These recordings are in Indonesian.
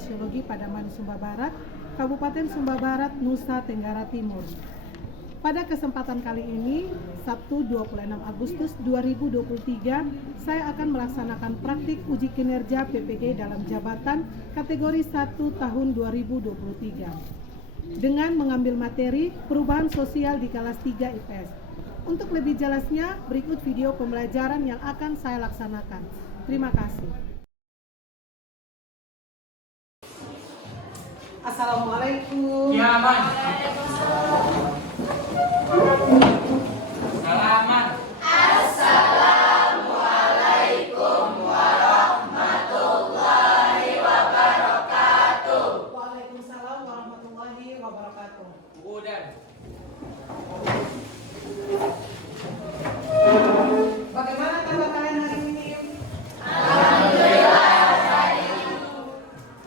Sosiologi Pademangan Sumba Barat, Kabupaten Sumba Barat, Nusa Tenggara Timur. Pada kesempatan kali ini, Sabtu 26 Agustus 2023, saya akan melaksanakan praktik uji kinerja PPG dalam jabatan kategori 1 tahun 2023 dengan mengambil materi perubahan sosial di kelas 3 IPS. Untuk lebih jelasnya, berikut video pembelajaran yang akan saya laksanakan. Terima kasih. Assalamualaikum. Ya, Bang. Salaman. Assalamualaikum warahmatullahi wabarakatuh. Waalaikumsalam warahmatullahi wabarakatuh. Udah. Bagaimana kabar kalian hari ini? Alhamdulillah hari ini.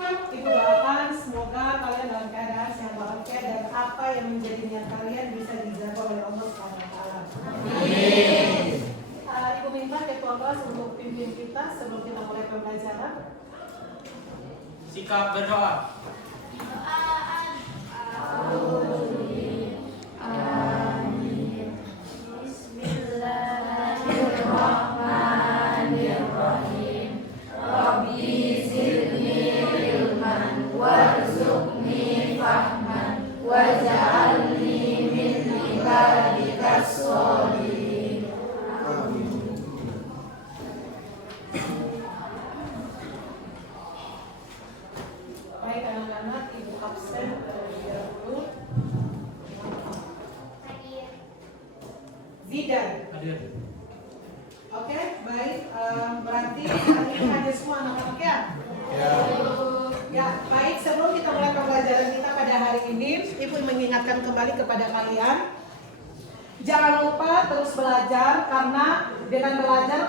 Ibu doakan semoga kalian dalam keadaan sehat walafiat dan apa yang menjadi niat kalian bisa dijawab oleh Allah SWT. Amin. Ibu minta ketua kelas untuk pimpin kita sebelum kita mulai pembelajaran. Sikap berdoa. Bismillahirrahmanirrahim. Rabbi zidni ilman warzuqni fahman waj'alni min ibadikas sholihin. Baik anak-anak, ibu absen terlebih dahulu. Zidan. Hadir. Oke, baik. Berarti hari ini hadir semua anak-anak ya? Ya, baik. Sebelum kita mulai pembelajaran kita pada hari ini, Ibu mengingatkan kembali kepada kalian, jangan lupa terus belajar, karena dengan belajar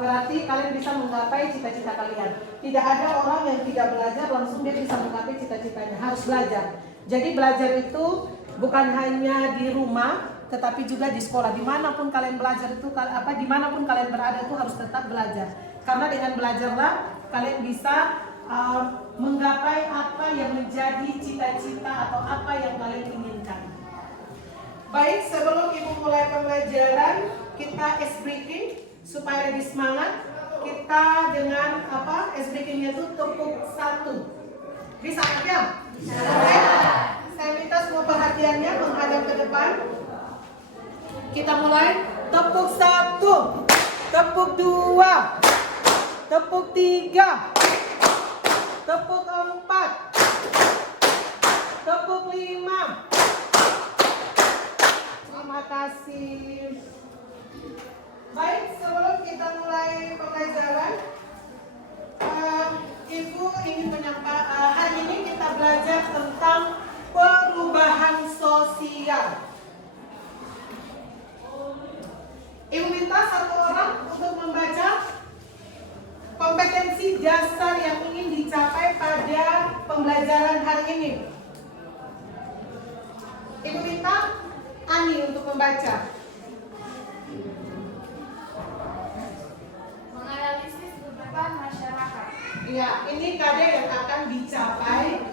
berarti kalian bisa menggapai cita-cita kalian. Tidak ada orang yang tidak belajar langsung dia bisa menggapai cita-citanya, harus belajar. Jadi belajar itu bukan hanya di rumah, tetapi juga di sekolah. Dimanapun kalian belajar itu, dimanapun kalian berada itu harus tetap belajar. Karena dengan belajarlah kalian bisa menggapai apa yang menjadi cita-cita atau apa yang kalian inginkan. Baik, sebelum Ibu mulai pembelajaran, kita ice breaking supaya lebih semangat. Kita dengan ice breakingnya itu tepuk satu. Bisa ya? Bisa. Saya minta semua perhatiannya menghadap ke depan. Kita mulai. Tepuk satu, tepuk dua, tepuk tiga, tepuk empat, tepuk lima. Terima kasih. Baik, sebelum kita mulai pembelajaran, Ibu ingin menyampaikan hari ini kita belajar tentang perubahan sosial. Ibu minta satu orang untuk membaca kompetensi dasar yang ingin dicapai pada pembelajaran hari ini. Ibu minta Ani untuk membaca. Menganalisis kebutuhan masyarakat. Ya, ini KD yang akan dicapai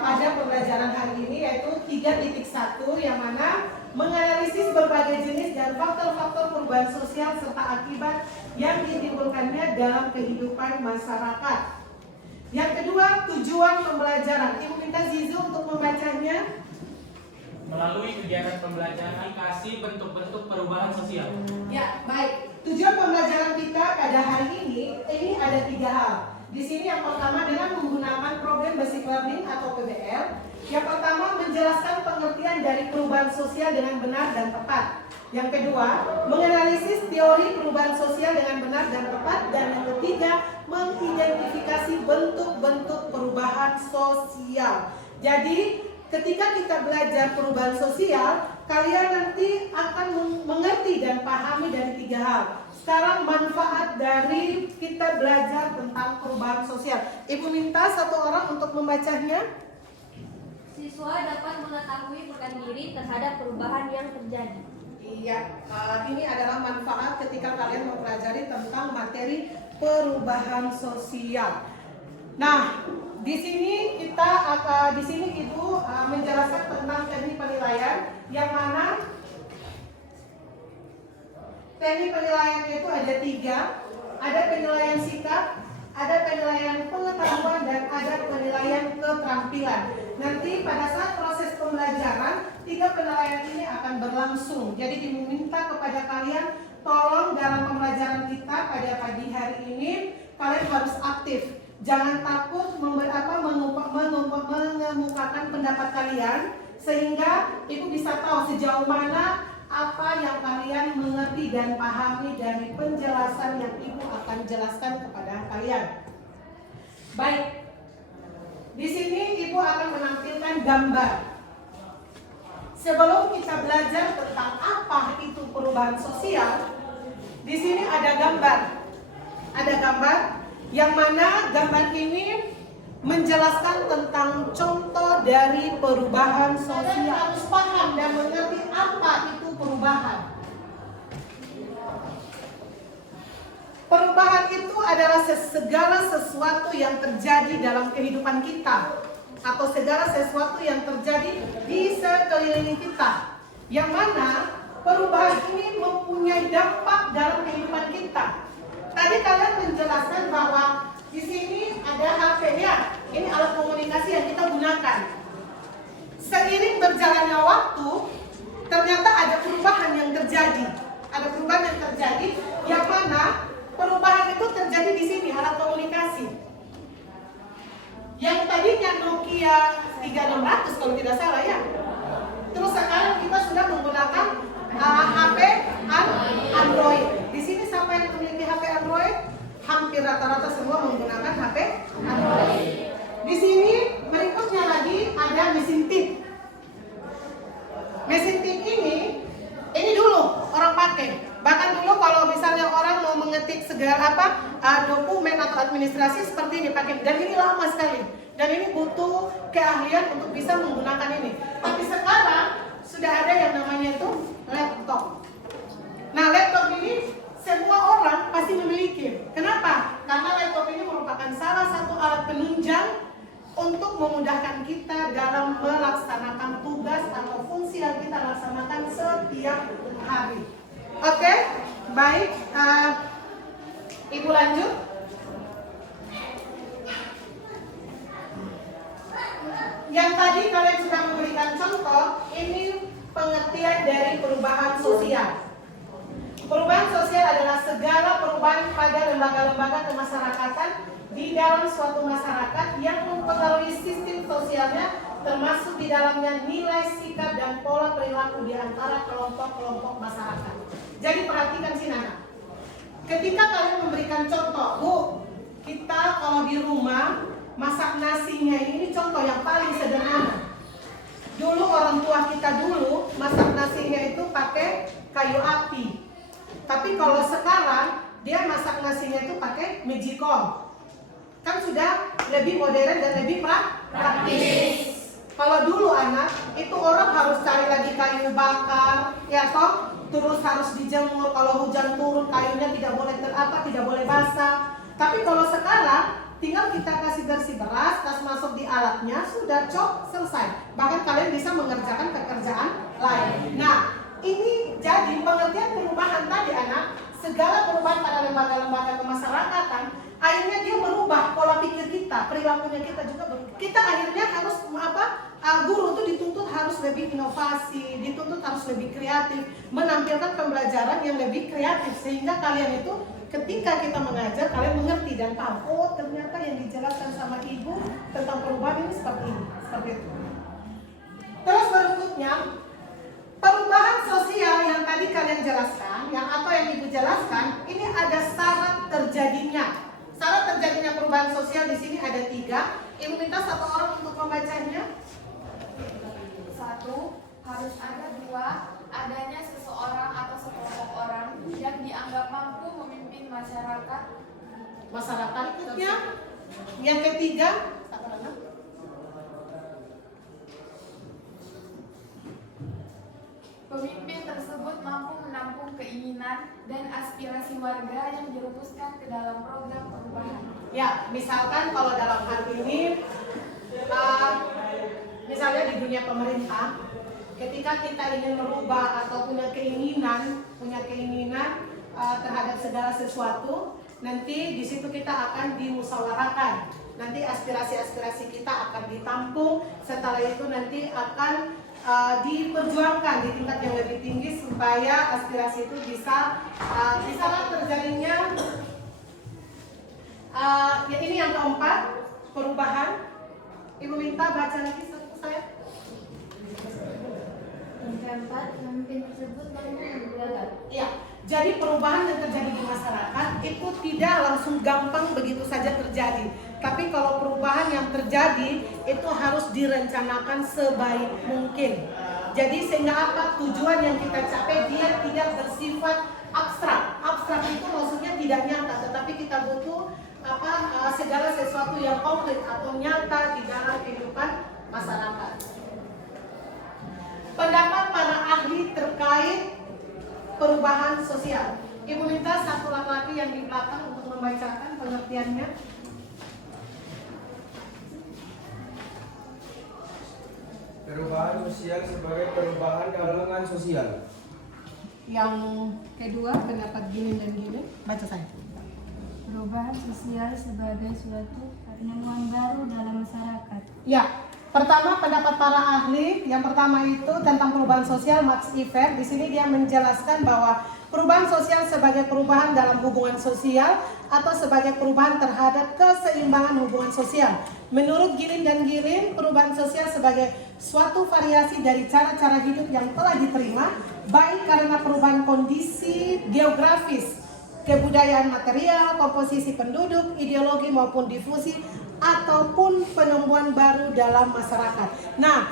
pada pembelajaran hari ini, yaitu 3.1 yang mana menganalisis berbagai jenis dan faktor-faktor perubahan sosial serta akibat yang ditimbulkannya dalam kehidupan masyarakat. Yang kedua, tujuan pembelajaran. Ibu minta Zizu untuk membacanya. Melalui kegiatan pembelajaran dikasih bentuk-bentuk perubahan sosial. Ya, baik. Tujuan pembelajaran kita pada hari ini ada 3 hal. Di sini yang pertama dengan menggunakan problem basic learning atau PBL. Yang pertama menjelaskan pengertian dari perubahan sosial dengan benar dan tepat. Yang kedua, menganalisis teori perubahan sosial dengan benar dan tepat. Dan yang ketiga, mengidentifikasi bentuk-bentuk perubahan sosial. Jadi, ketika kita belajar perubahan sosial, kalian nanti akan mengerti dan pahami dari 3 hal. Sekarang manfaat dari kita belajar tentang perubahan sosial. Ibu minta satu orang untuk membacanya. Siswa dapat mengetahui peran diri terhadap perubahan yang terjadi. Iya, ini adalah manfaat ketika kalian mempelajari tentang materi perubahan sosial. Nah, Di sini di sini Ibu menjelaskan tentang teknik penilaian, yang mana teknik penilaiannya itu ada 3, ada penilaian sikap, ada penilaian pengetahuan, dan ada penilaian keterampilan. Nanti pada saat proses pembelajaran, 3 penilaian ini akan berlangsung. Jadi diminta kepada kalian, tolong dalam pembelajaran kita pada pagi hari ini, kalian harus aktif. Jangan takut mengemukakan pendapat kalian, sehingga Ibu bisa tahu sejauh mana apa yang kalian mengerti dan pahami dari penjelasan yang Ibu akan jelaskan kepada kalian. Baik, di sini Ibu akan menampilkan gambar. Sebelum kita belajar tentang apa itu perubahan sosial, di sini ada gambar. Ada gambar yang mana gambar ini menjelaskan tentang contoh dari perubahan sosial. Kalian harus paham dan mengerti apa itu perubahan. Perubahan itu adalah segala sesuatu yang terjadi dalam kehidupan kita, atau segala sesuatu yang terjadi di sekeliling kita, yang mana perubahan ini mempunyai dampak dalam kehidupan kita. Tadi kalian menjelaskan bahwa di sini ada HP ya, ini alat komunikasi yang kita gunakan. Seiring berjalannya waktu, ternyata ada perubahan yang terjadi. Ada perubahan yang terjadi, yang mana perubahan itu terjadi di sini, alat komunikasi. Yang tadinya Nokia 3600 kalau tidak salah ya. Terus sekarang kita sudah menggunakan HP Android. Di sini siapa yang memiliki HP Android? Hampir rata-rata semua menggunakan HP Android. Di sini berikutnya lagi ada mesin tip. Mesin tip ini dulu orang pakai. Bahkan dulu kalau misalnya orang mau mengetik segala dokumen atau administrasi seperti ini pakai. Dan ini lama sekali. Dan ini butuh keahlian untuk bisa menggunakan ini. Tapi sekarang sudah ada yang namanya itu laptop. Nah, laptop ini semua orang pasti memiliki. Kenapa? Karena laptop ini merupakan salah satu alat penunjang untuk memudahkan kita dalam melaksanakan tugas atau fungsi yang kita laksanakan setiap hari. Oke, baik. Ibu lanjut. Yang tadi kalian sudah memberikan contoh, ini pengertian dari perubahan sosial. Perubahan sosial adalah segala perubahan pada lembaga-lembaga kemasyarakatan di dalam suatu masyarakat yang mempengaruhi sistem sosialnya, termasuk di dalamnya nilai, sikap, dan pola perilaku di antara kelompok-kelompok masyarakat. Jadi perhatikan sini anak. Ketika kalian memberikan contoh, Bu, kita kalau di rumah masak nasinya ini contoh yang paling sederhana. Dulu orang tua kita dulu masak nasinya itu pakai kayu api. Tapi kalau sekarang dia masak nasinya itu pakai magicom. Kan sudah lebih modern dan lebih praktis. Kalau dulu anak, itu orang harus cari lagi kayu bakar, ya toh, terus harus dijemur. Kalau hujan turun, kayunya tidak boleh basah. Tapi kalau sekarang, tinggal kita kasih bersih beras, masuk di alatnya, sudah selesai. Bahkan kalian bisa mengerjakan pekerjaan lain. Nah, ini jadi pengertian perubahan tadi anak. Segala perubahan pada lembaga-lembaga kemasyarakatan, akhirnya dia merubah pola pikir kita, perilakunya kita juga berubah. Kita akhirnya harus guru itu dituntut harus lebih inovasi, dituntut harus lebih kreatif, menampilkan pembelajaran yang lebih kreatif, sehingga kalian itu ketika kita mengajar, kalian mengerti dan paham. Oh, ternyata yang dijelaskan sama ibu tentang perubahan ini seperti itu. Terus berikutnya, perubahan sosial yang tadi kalian jelaskan, atau yang ibu jelaskan, ini ada syarat terjadinya. Syarat terjadinya perubahan sosial di sini ada 3. Ibu minta satu orang untuk membacanya. 1. Harus ada 2. Adanya seseorang atau sekelompok orang yang dianggap mampu memimpin masyarakat. Masyarakatnya. Yang ketiga, pemimpin tersebut mampu menampung keinginan dan aspirasi warga yang dirumuskan ke dalam program perubahan. ya, misalkan kalau dalam hal ini misalnya di dunia pemerintah, ketika kita ingin merubah atau punya keinginan terhadap segala sesuatu, nanti di situ kita akan dimusyawarahkan. Nanti aspirasi-aspirasi kita akan ditampung. Setelah itu nanti akan diperjuangkan di tingkat yang lebih tinggi supaya aspirasi itu bisa terjadinya. Ya ini yang keempat, perubahan. Ibu minta baca lagi satu saya. Yang keempat, pemimpin tersebut mampu menegakkan. Iya. Jadi perubahan yang terjadi di masyarakat itu tidak langsung gampang begitu saja terjadi. Tapi kalau perubahan yang terjadi itu harus direncanakan sebaik mungkin. Jadi sehingga apa, tujuan yang kita capai dia tidak bersifat abstrak. Abstrak itu maksudnya tidak nyata, tetapi kita butuh segala sesuatu yang konkret atau nyata di dalam kehidupan masyarakat. Pendapat para ahli terkait perubahan sosial. Ibu minta satu laki-laki yang di belakang untuk membacakan pengertiannya. Perubahan sosial sebagai perubahan kalangan sosial. Yang kedua, pendapat gini dan gini. Baca saya. Perubahan sosial sebagai suatu penemuan baru dalam masyarakat. Ya, pertama pendapat para ahli. Yang pertama itu tentang perubahan sosial, Max Iver. Di sini dia menjelaskan bahwa perubahan sosial sebagai perubahan dalam hubungan sosial atau sebagai perubahan terhadap keseimbangan hubungan sosial. Menurut Girin dan Girin, perubahan sosial sebagai suatu variasi dari cara-cara hidup yang telah diterima, baik karena perubahan kondisi geografis, kebudayaan material, komposisi penduduk, ideologi maupun difusi, ataupun penemuan baru dalam masyarakat. Nah,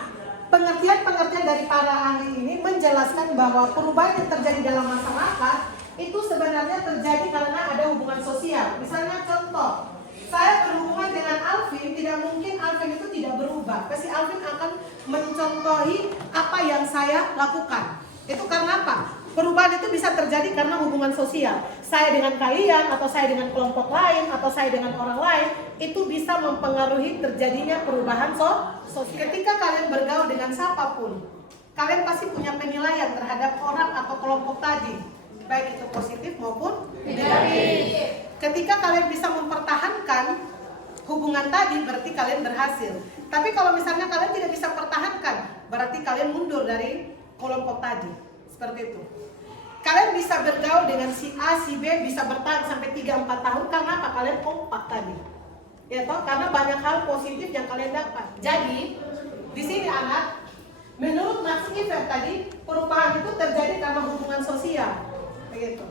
pengertian-pengertian dari para ahli ini menjelaskan bahwa perubahan yang terjadi dalam masyarakat itu sebenarnya terjadi karena ada hubungan sosial. Misalnya contoh, saya berhubungan dengan Alvin, tidak mungkin Alvin itu tidak berubah. Pasti Alvin akan mencontohi apa yang saya lakukan. Itu karena apa? Perubahan itu bisa terjadi karena hubungan sosial. Saya dengan kalian, atau saya dengan kelompok lain, atau saya dengan orang lain, itu bisa mempengaruhi terjadinya perubahan sosial. Ketika kalian bergaul dengan siapapun, kalian pasti punya penilaian terhadap orang atau kelompok tadi, baik itu positif maupun negatif. Ketika kalian bisa mempertahankan hubungan tadi, berarti kalian berhasil. Tapi kalau misalnya kalian tidak bisa pertahankan, berarti kalian mundur dari kelompok tadi. Seperti itu. Kalian bisa bergaul dengan si A, si B, bisa bertahan sampai 3-4 tahun karena apa? Kalian kompak tadi. Ya toh, karena banyak hal positif yang kalian dapat. Jadi, di sini anak, menurut Max Iver tadi, perubahan itu terjadi karena hubungan sosial. Begitu.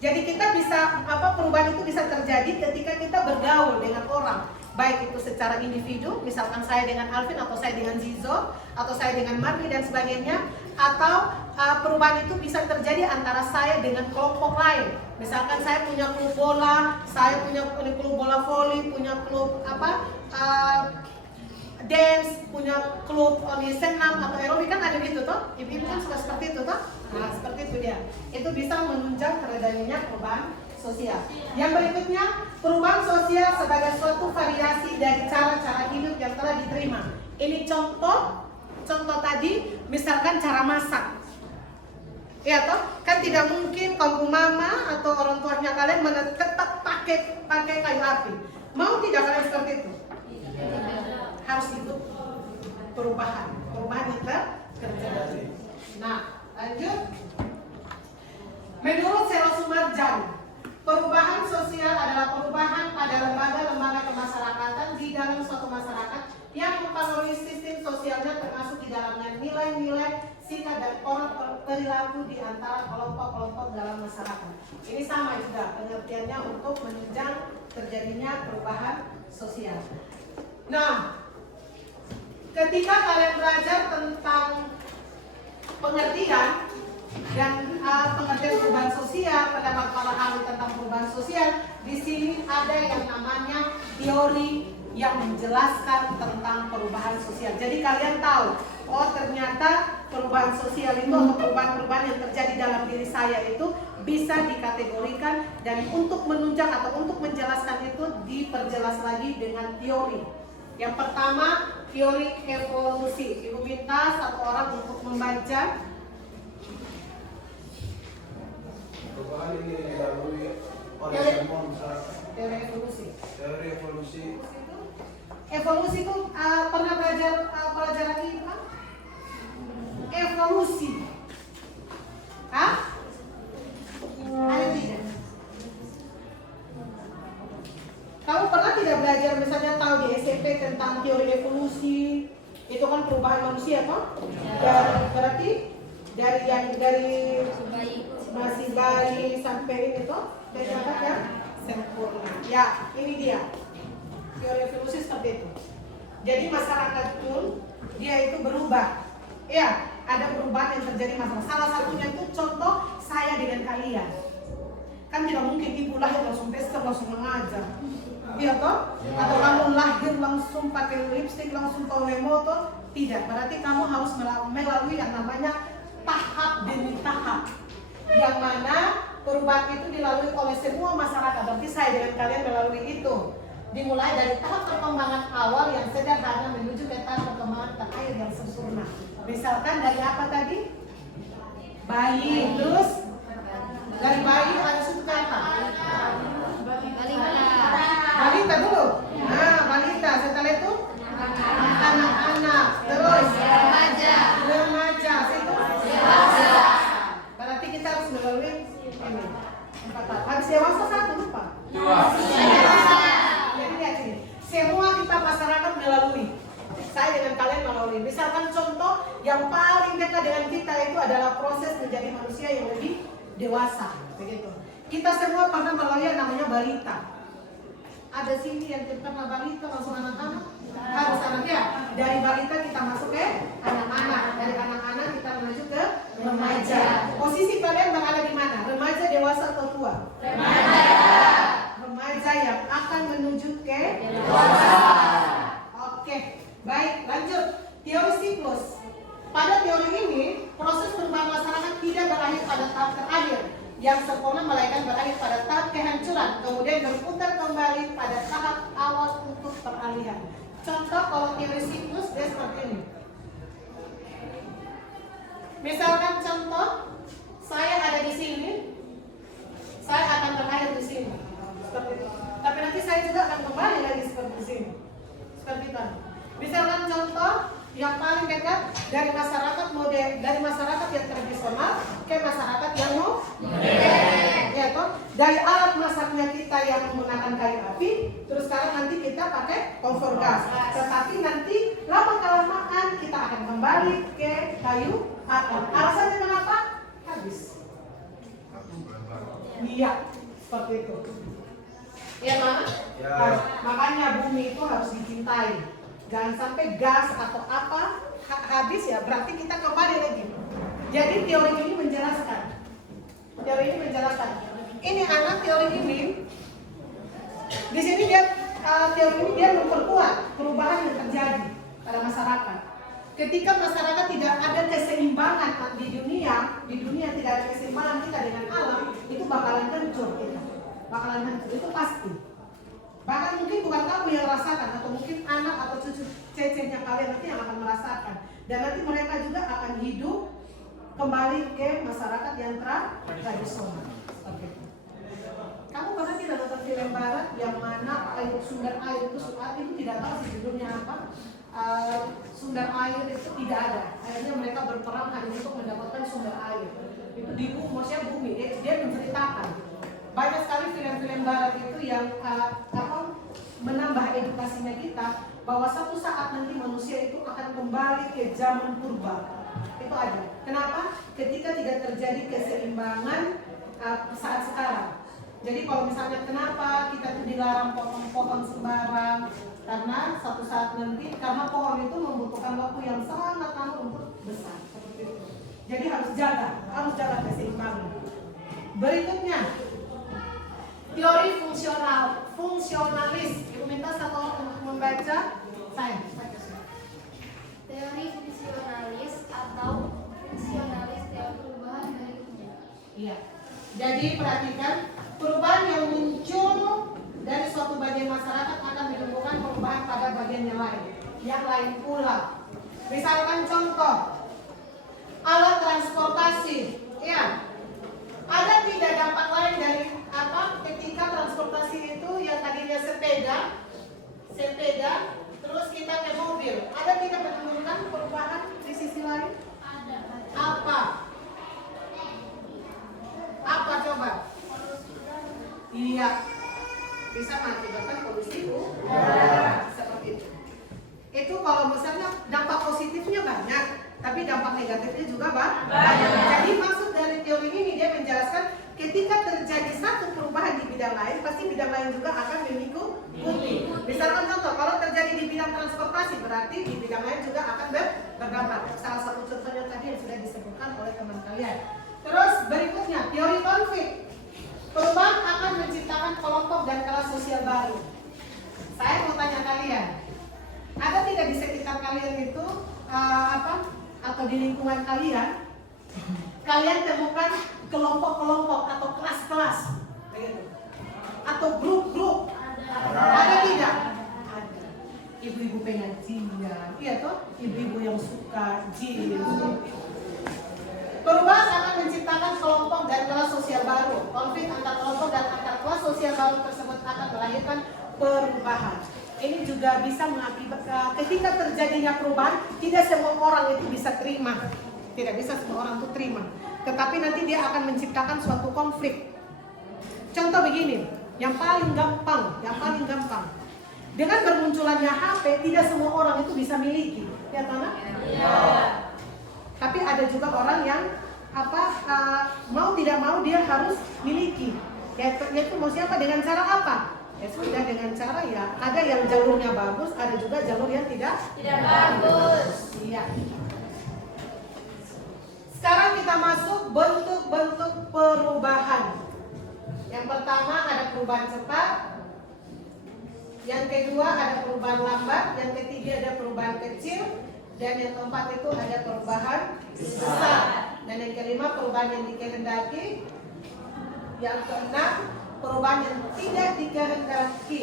Jadi kita bisa, perubahan itu bisa terjadi ketika kita bergaul dengan orang, baik itu secara individu, misalkan saya dengan Alvin, atau saya dengan Zizo, atau saya dengan Marni dan sebagainya, atau perubahan itu bisa terjadi antara saya dengan kelompok lain. Misalkan saya punya klub bola, saya punya klub bola voli, punya klub dance, punya klub senam atau aerobik, kan ada gitu toh. Ibu-ibu kan suka seperti itu toh. Nah, seperti itu dia. Itu bisa menunjang terjadinya perubahan sosial. Yang berikutnya, perubahan sosial sebagai suatu variasi dari cara-cara hidup yang telah diterima. Ini contoh tadi, misalkan cara masak. Ya toh, kan tidak mungkin kaum mama atau orang tuanya kalian tetap pakai kayu api. Mau tidak kalian seperti itu? Harus itu perubahan yang terjadi. Nah, lanjut. Menurut Selo Sumarjan, perubahan sosial adalah perubahan pada lembaga-lembaga kemasyarakatan di dalam suatu masyarakat yang mempengaruhi sistem sosialnya, termasuk di dalamnya nilai-nilai, sikap dan perilaku di antara kelompok-kelompok dalam masyarakat. Ini sama juga pengertiannya untuk menunjang terjadinya perubahan sosial. Nah, ketika kalian belajar tentang pengertian dan pengertian perubahan sosial, pendapat para ahli tentang perubahan sosial, di sini ada yang namanya teori yang menjelaskan tentang perubahan sosial. Jadi kalian tahu, oh ternyata perubahan sosial itu atau perubahan-perubahan yang terjadi dalam diri saya itu bisa dikategorikan, dan untuk menunjang atau untuk menjelaskan itu diperjelas lagi dengan teori. Yang pertama, teori evolusi. Ibu minta satu orang untuk membaca. Perubahan ini dilalui oleh Teori- semua masyarakat. Teori evolusi. Teori evolusi Evolusi itu pernah belajar pelajaran ini kan? Evolusi. Hah? Ada tidak? Kamu pernah tidak belajar misalnya tahu di SMP tentang teori evolusi? Itu kan perubahan manusia toh? Berarti dari masih bayi sampai ini toh? Dari anak yang sempurna. Ya, ini dia. Teori evolusi seperti itu. Jadi masyarakat pun dia itu berubah. Ya, ada perubahan yang terjadi masalah. Salah satunya itu contoh saya dengan kalian. Kan tidak mungkin ibu lahir langsung pesta langsung mengajar. Iya toh? Atau kamu lahir langsung pakai lipstik langsung tahu motor? Tidak. Berarti kamu harus melalui yang namanya tahap demi tahap. Yang mana perubahan itu dilalui oleh semua masyarakat. Berarti saya dengan kalian melalui itu. Dimulai dari tahap perkembangan awal yang sederhana menuju ke tahap perkembangan terakhir yang sempurna. Misalkan dari apa tadi? Bayi, terus dari bayi harus itu ke apa? Balita dulu. Nah, balita. Setelah itu anak-anak, terus remaja, situ berarti kita harus melalui ini. 4 tahap. Habis dewasa 1 lupa. 2. Jadi lihat sini, semua kita masyarakat melalui. Saya dengan kalian melalui. Misalkan contoh yang paling dekat dengan kita itu adalah proses menjadi manusia yang lebih dewasa, begitu. Kita semua pernah melalui yang namanya balita. Ada sini yang pernah balita langsung anak-anak? Harus anak ya. Dari balita kita masuk ke anak-anak. Dari anak-anak kita menuju ke remaja. Posisi kalian berada di mana? Remaja, dewasa atau tua? Remaja yang akan menuju ke dewasa. Oke, baik, lanjut. Teori siklus. Pada teori ini, proses perubahan masyarakat tidak berakhir pada tahap terakhir yang sempurna, melainkan berakhir pada tahap kehancuran, kemudian berputar kembali pada tahap awal untuk peralihan. Contoh kalau teori siklus dia seperti ini. Misalkan contoh, saya ada di sini, saya akan berakhir di sini, seperti itu. Tapi nanti saya juga akan kembali lagi seperti sini, seperti itu. Misalkan contoh yang paling dekat dari masyarakat modern, dari masyarakat yang tradisional ke masyarakat yang modern, ya toh. Dari alat masaknya kita yang menggunakan kayu api, terus sekarang nanti kita pakai kompor gas. Tetapi nanti lama kelamaan kita akan kembali ke kayu api. Alasannya kenapa? Habis. Iya, seperti itu. Iya mana? Ya. Makanya bumi itu harus dicintai. Jangan sampai gas atau apa habis ya, berarti kita kembali lagi. Jadi teori ini menjelaskan. Teori ini menjelaskan. Ini anak teori ini. Di sini dia teori ini dia memperkuat perubahan yang terjadi pada masyarakat. Ketika masyarakat tidak ada keseimbangan di dunia tidak ada keseimbangan kita dengan alam, itu bakalan hancur kita. Bakalan hancur, itu pasti. Bahkan mungkin bukan kamu yang merasakan, atau mungkin anak atau cucu cecenya kalian nanti yang akan merasakan. Dan nanti mereka juga akan hidup kembali ke masyarakat yang tradisional. Okay. Kamu pernah tidak nonton film barat yang mana sumber air itu tidak tahu sih judulnya apa? Sumber air itu tidak ada. Akhirnya mereka berperang hanya untuk mendapatkan sumber air. Itu di bumi, maksudnya bumi. Dia menceritakan. Banyak sekali film-film barat itu yang menambah edukasinya kita bahwa suatu saat nanti manusia itu akan kembali ke zaman purba. Itu ada. Kenapa? Ketika tidak terjadi keseimbangan saat sekarang. Jadi kalau misalnya kenapa kita tuh dilarang potong pohon sembarang, karena suatu saat nanti karena pohon itu membutuhkan waktu yang sangat lama untuk besar seperti itu. Jadi harus jaga keseimbangan. Berikutnya teori fungsionalis. Ibu minta satu orang untuk membaca. Saya. Teori fungsionalis atau fungsionalis teori perubahan dari dunia. Iya. Jadi perhatikan, perubahan yang muncul dari suatu bagian masyarakat akan menimbulkan perubahan pada bagian yang lain. Misalkan contoh, alat transportasi, ya. Ada tidak dampak lain dari apa? Ketika transportasi itu yang tadinya sepeda, terus kita ke mobil. Ada tidak menimbulkan perubahan di sisi lain? Ada. Apa? Apa coba? Iya. Bisa mengakibatkan polusi udara. Seperti itu. Itu kalau misalnya dampak positifnya banyak, tapi dampak negatifnya juga banyak. Jadi maksud dari teori ini dia menjelaskan ketika terjadi satu perubahan di bidang lain, pasti bidang lain juga akan mengikuti. Misalkan contoh, kalau terjadi di bidang transportasi, berarti di bidang lain juga akan berdampak. Salah satu contohnya tadi yang sudah disebutkan oleh teman kalian. Terus berikutnya, teori konflik. Perubahan akan menciptakan kelompok dan kelas sosial baru. Saya mau tanya kalian, ada tidak di sekitar kalian itu atau di lingkungan kalian temukan kelompok-kelompok atau kelas-kelas atau grup-grup? Ada tidak? Ada. Ibu-ibu pengajian, iya toh? Ibu-ibu yang suka jin. Perubahan akan menciptakan kelompok dan kelas sosial baru. Konflik antar kelompok dan antar kelas sosial baru tersebut akan melahirkan perubahan. Ini juga bisa mengakibatkan ketika terjadinya perubahan, tidak semua orang itu bisa terima. Tidak bisa semua orang itu terima. Tetapi nanti dia akan menciptakan suatu konflik. Contoh begini, yang paling gampang. Dengan bermunculannya HP, tidak semua orang itu bisa miliki. Ya, Tana? Iya. Tapi ada juga orang yang mau tidak mau dia harus miliki. Yaitu mau siapa dengan cara apa? Ya sudah dengan cara ya. Ada yang jalurnya bagus, ada juga jalur yang tidak bagus. Iya. Sekarang kita masuk bentuk-bentuk perubahan. Yang pertama ada perubahan cepat. Yang kedua ada perubahan lambat. Yang ketiga ada perubahan kecil. Dan yang keempat itu ada perubahan besar. Dan yang kelima perubahan yang dikehendaki. Yang keenam perubahan yang tidak dikehendaki.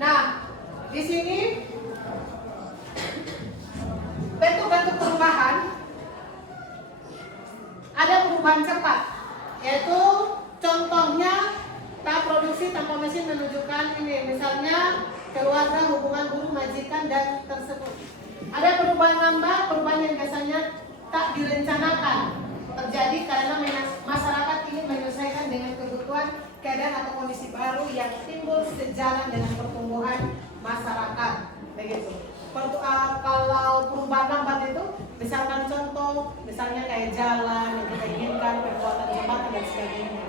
Nah, di sini bentuk-bentuk perubahan ada perubahan cepat, yaitu contohnya tahap produksi tanpa mesin menunjukkan ini, misalnya keluarga, hubungan guru, majikan dan tersebut. Ada perubahan lambat, perubahan yang biasanya tak direncanakan terjadi karena masyarakat ingin menyelesaikan dengan kebutuhan, keadaan atau kondisi baru yang timbul sejalan dengan pertumbuhan masyarakat. Begitu. Kalau perubahan lambat itu, misalkan contoh, misalnya kayak jalan yang kita inginkan, perbuatan jembatan dan sebagainya.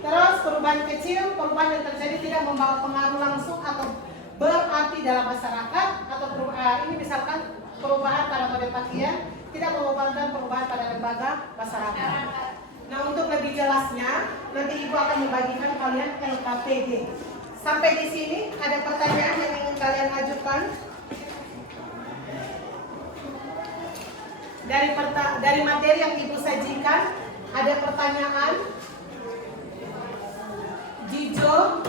Terus perubahan kecil, perubahan yang terjadi tidak membawa pengaruh langsung atau berarti dalam masyarakat, atau ini misalkan perubahan pada model pakaian tidak menyebabkan perubahan pada lembaga masyarakat. Nah, untuk lebih jelasnya nanti Ibu akan membagikan kalian LKPD. Sampai di sini ada pertanyaan yang ingin kalian ajukan? Dari materi yang Ibu sajikan ada pertanyaan? Jijo?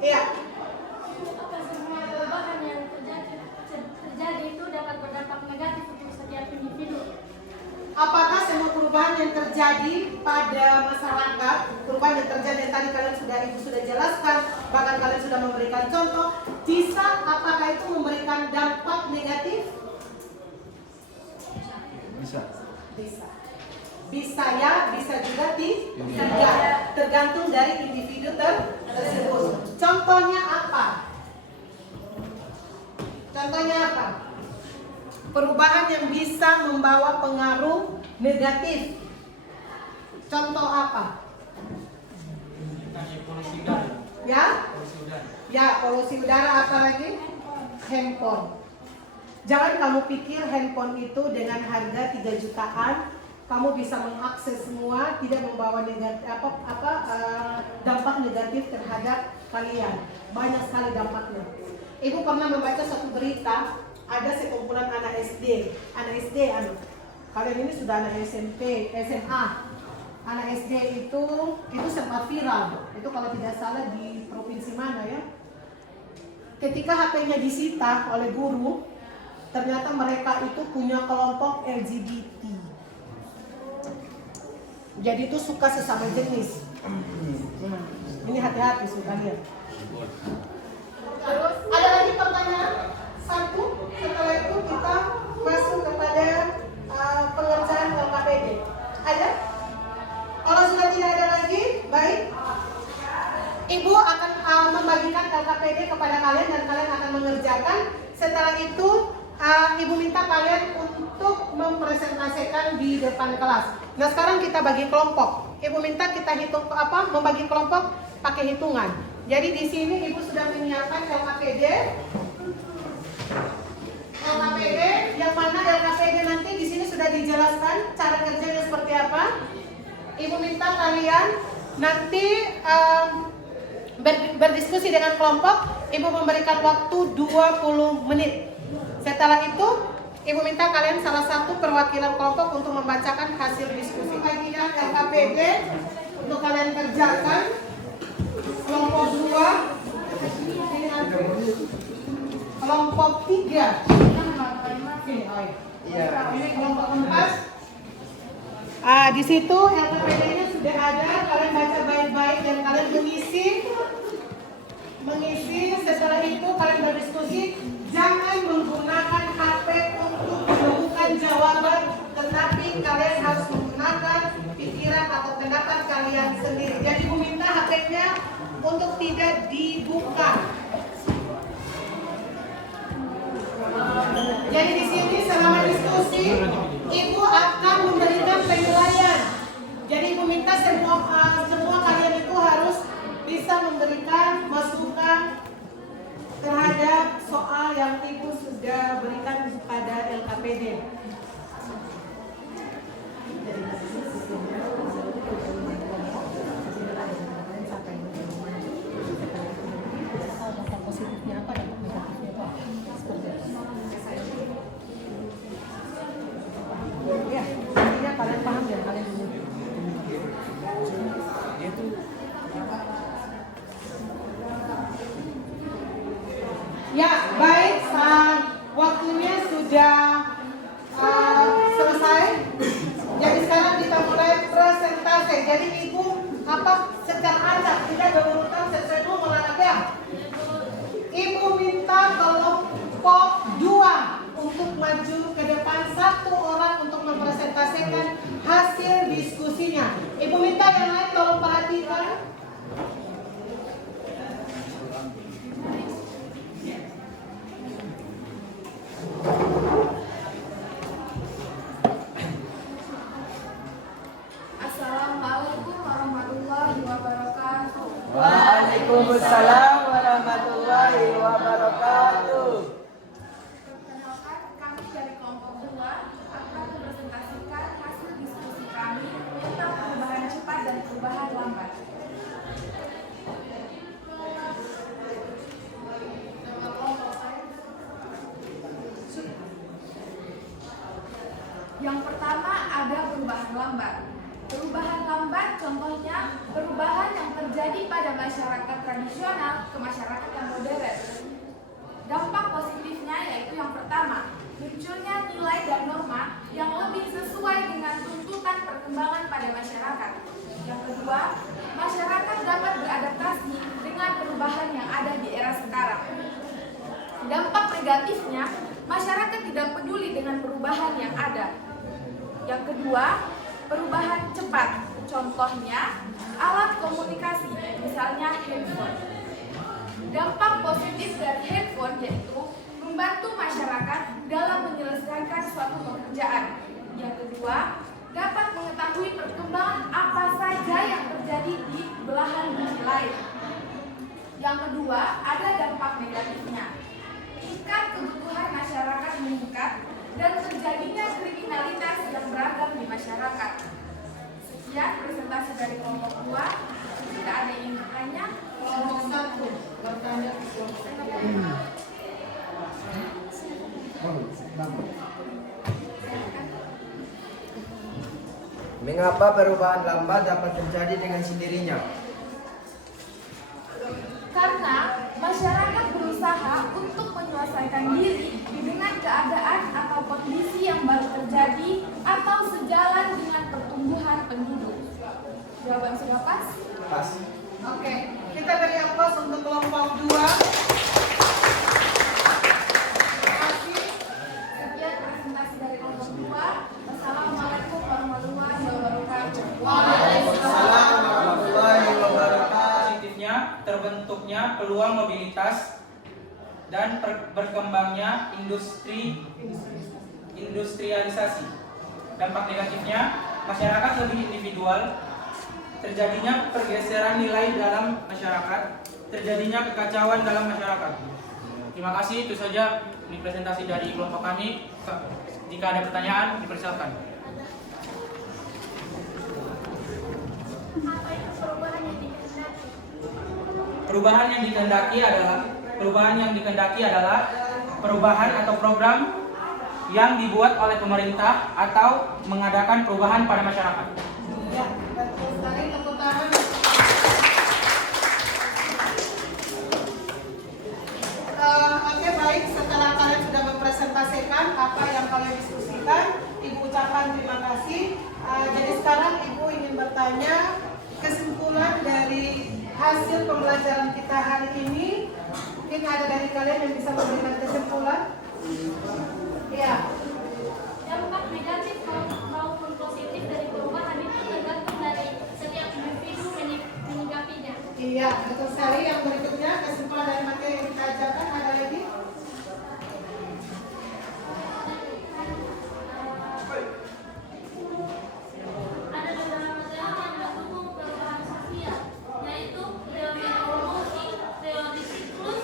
Iya. Apakah semua perubahan yang terjadi itu dapat berdampak negatif untuk setiap individu? Apakah semua perubahan yang terjadi pada masyarakat, perubahan yang terjadi yang tadi kalian Ibu sudah jelaskan, bahkan kalian sudah memberikan contoh, apakah itu memberikan dampak negatif? Bisa. Bisa ya, bisa juga tidak. Tergantung dari individu tersebut. Contohnya apa? Perubahan yang bisa membawa pengaruh negatif. Contoh apa? Polusi udara. Ya? Ya, polusi udara, apa lagi? Handphone. Jangan kamu pikir handphone itu dengan harga 3 jutaan kamu bisa mengakses semua, tidak membawa dampak negatif terhadap kalian. Banyak sekali dampaknya. Ibu pernah membaca satu berita, ada sekumpulan anak SD, kalian ini sudah anak SMP, SMA. anak SD itu sempat viral. Itu kalau tidak salah di provinsi mana ya? Ketika HP-nya disita oleh guru, ternyata mereka itu punya kelompok LGBT. Jadi itu suka sesama jenis. Ini hati-hati sudah lihat. Terus ada lagi pertanyaan? Satu. Setelah itu kita masuk kepada pengerjaan LKPD. Ada? Kalau sudah tidak ada lagi, baik. Ibu akan membagikan LKPD kepada kalian dan kalian akan mengerjakan. Setelah itu, Ibu minta kalian untuk mempresentasikan di depan kelas. Nah sekarang kita bagi kelompok. Ibu minta kita hitung membagi kelompok pakai hitungan. Jadi di sini Ibu sudah menyiapkan LKPD. LKPD yang mana LKPD nanti di sini sudah dijelaskan cara kerjanya seperti apa. Ibu minta kalian nanti berdiskusi dengan kelompok. Ibu memberikan waktu 20 menit. Setelah itu Ibu minta kalian salah satu perwakilan kelompok untuk membacakan hasil diskusi. Bagian LKPD untuk kalian kerjakan. Kelompok 2, kelompok 3. Ini kelompok 4. Di situ LKPD-nya sudah ada. Kalian baca baik-baik dan kalian mengisi. Setelah itu kalian berdiskusi. Jangan menggunakan HP untuk menemukan jawaban, tetapi kalian harus menggunakan pikiran atau pendapat kalian sendiri. Jadi Ibu minta HP-nya untuk tidak dibuka. Jadi di sini selama diskusi Ibu akan memberikan penilaian. Jadi Ibu minta semua kalian itu harus bisa memberikan masukan terhadap soal yang Ibu sudah berikan kepada LKPD. Positifnya apa dan negatifnya apa? Seperti itu. Ya, intinya kalian paham ya kalian dulu. Ya, baik. Waktunya sudah selesai. Jadi sekarang kita mulai presentasi. Jadi Ibu secara acak tidak berurutan sesuai nomor anaknya. Ibu minta kelompok 2 untuk maju ke depan, 1 orang untuk mempresentasikan hasil diskusinya. Ibu minta yang lain tolong perhatikan. Assalamualaikum warahmatullahi wabarakatuh. Waalaikumsalam warahmatullahi wabarakatuh. Perkenalkan, kami dari kelompok 2 akan mempresentasikan hasil diskusi kami tentang perubahan cepat dan perubahan lambat. Yang pertama ada perubahan lambat. Perubahan lambat contohnya perubahan yang terjadi pada masyarakat tradisional ke masyarakat yang modern. Dampak positifnya yaitu yang pertama, munculnya nilai dan norma yang lebih sesuai dengan tuntutan perkembangan pada masyarakat. Yang kedua, masyarakat dapat beradaptasi dengan perubahan yang ada di era sekarang. Dampak negatifnya, masyarakat tidak peduli dengan perubahan yang ada. Yang kedua, perubahan cepat. Contohnya, alat komunikasi, misalnya handphone. Dampak positif dari handphone yaitu membantu masyarakat dalam menyelesaikan suatu pekerjaan. Yang kedua, dapat mengetahui perkembangan apa saja yang terjadi di belahan bumi lain. Yang kedua, ada dampak negatifnya. Tingkat kebutuhan masyarakat meningkat dan terjadinya kriminalitas yang beragam di masyarakat. Sekian presentasi dari kelompok 2. Jika ada yang ingin bertanya, Kelompok 1 bertanya ke kelompok 3. Mengapa perubahan lambat dapat terjadi dengan sendirinya? Karena masyarakat berusaha untuk menyesuaikan diri dengan keadaan atau kondisi yang baru terjadi atau sejalan dengan pertumbuhan penduduk. Jawaban sudah pas? Pas. Oke, kita beri aplaus untuk kelompok 2. Sekian presentasi dari kelompok 2. Wassalamualaikum warahmatullahi wabarakatuh. Waalaikumsalam warahmatullahi wabarakatuh. Positifnya terbentuknya peluang mobilitas dan berkembangnya industrialisasi. Dampak negatifnya masyarakat lebih individual, terjadinya pergeseran nilai dalam masyarakat, terjadinya kekacauan dalam masyarakat. Terima kasih, itu saja ini presentasi dari kelompok kami. Jika ada pertanyaan, dipersilakan. Apa itu perubahan yang dikehendaki? Perubahan yang dikehendaki adalah perubahan atau program yang dibuat oleh pemerintah atau mengadakan perubahan pada masyarakat. Ya, betul sekali, tepuk tangan. Oke, baik, setelah kalian sudah mempresentasikan apa yang kalian diskusikan, Ibu ucapkan terima kasih. Jadi sekarang Ibu ingin bertanya kesimpulan dari hasil pembelajaran kita hari ini. Mungkin ada dari kalian yang bisa memberikan kesimpulan? Iya. Dampak negatif maupun positif dari perubahan itu tergantung dari setiap individu menyikapinya. Iya, betul sekali. Yang berikutnya kesimpulan dari materi yang kita ajarkan ada lagi? Ada beberapa teori yang mendukung perubahan sosial, yaitu teori evolusi, teori siklus,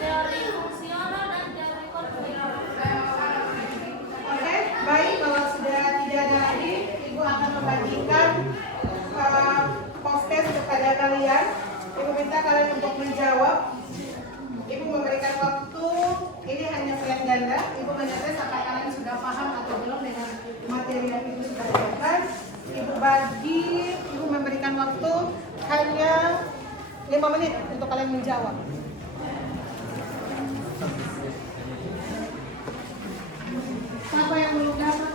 teori fungsional, dan teori konflik. Oke, baik. Kalau sudah tidak ada lagi, Ibu akan membagikan post-test kepada kalian. Ibu minta kalian untuk menjawab. Ibu memberikan waktu, ini hanya pilihan ganda. Ibu mengetes apakah kalian sudah paham atau belum dengan materi yang Ibu sudah ajarkan. Ibu memberikan waktu hanya 5 menit untuk kalian menjawab. Siapa yang belum dapat?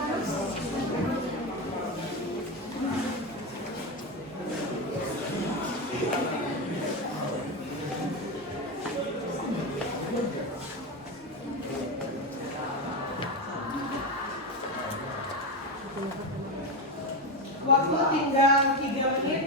Waktu tinggal 3 menit.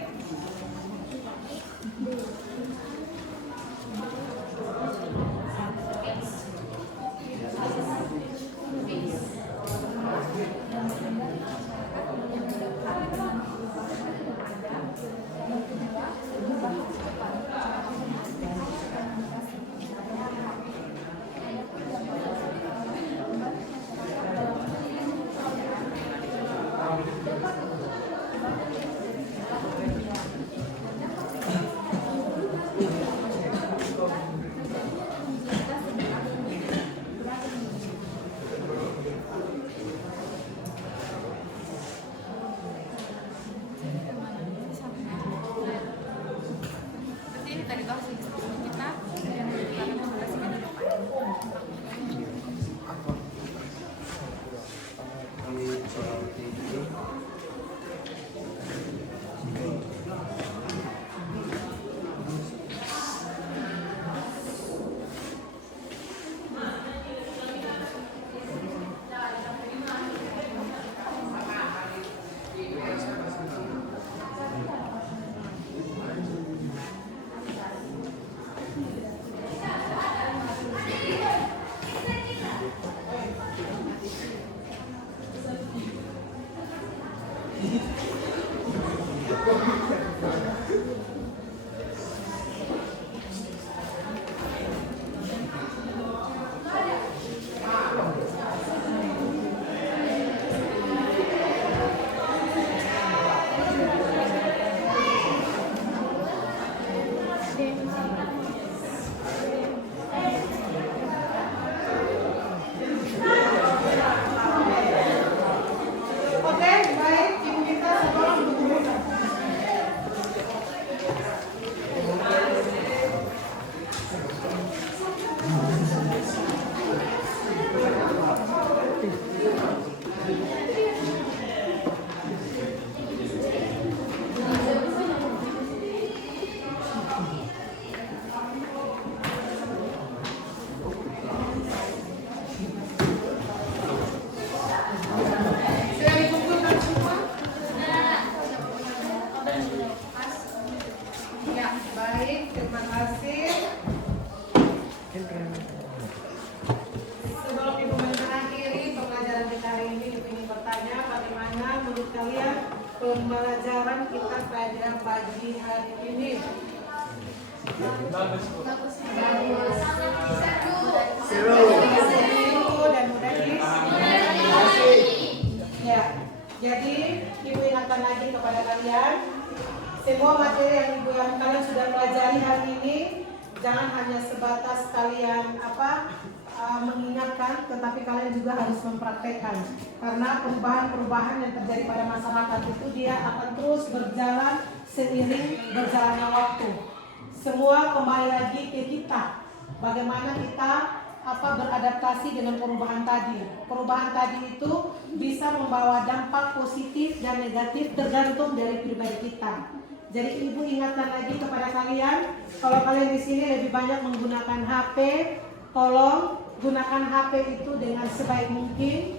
pembelajaran kita pada pagi hari ini. Bagus. Seru dan mudah dipahami. Ya, jadi Ibu ingatkan lagi kepada kalian, semua materi yang kalian sudah pelajari hari ini jangan hanya sebatas kalian mengingatkan, tetapi kalian juga harus mempraktekkan. Karena perubahan-perubahan yang terjadi pada masyarakat itu dia akan terus berjalan seiring berjalannya waktu. Semua kembali lagi ke kita, bagaimana kita beradaptasi dengan perubahan tadi. Perubahan tadi itu bisa membawa dampak positif dan negatif tergantung dari pribadi kita. Jadi Ibu ingatkan lagi kepada kalian, kalau kalian di sini lebih banyak menggunakan HP, tolong gunakan HP itu dengan sebaik mungkin,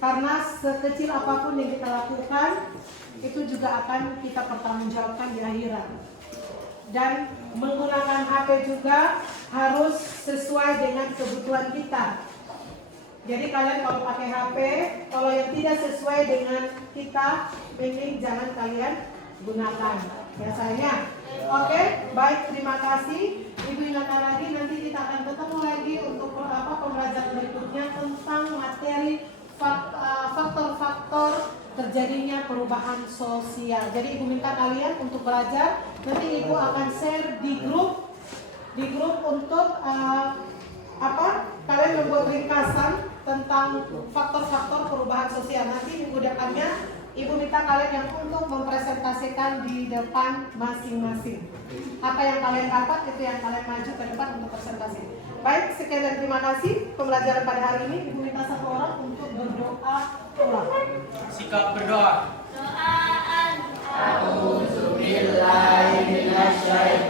karena sekecil apapun yang kita lakukan itu juga akan kita pertanggungjawabkan di akhirat. Dan menggunakan HP juga harus sesuai dengan kebutuhan kita. Jadi kalian kalau pakai HP, kalau yang tidak sesuai dengan kita, mending jangan kalian gunakan. Biasanya. Oke, baik, terima kasih. Ibu ingatkan lagi, nanti kita akan ketemu lagi untuk pembelajaran berikutnya tentang materi faktor-faktor terjadinya perubahan sosial. Jadi Ibu minta kalian untuk belajar. Nanti Ibu akan share di grup untuk kalian membuat ringkasan tentang faktor-faktor perubahan sosial. Nanti minggu depannya Ibu minta kalian yang untuk mempresentasikan di depan masing-masing. Apa yang kalian dapat itu yang kalian maju ke depan untuk presentasi. Baik, sekian dan terima kasih pembelajaran pada hari ini. Ibu minta satu orang untuk berdoa ulang. Sikap berdoa. Doaan. A'udzubillahi minasyaitonir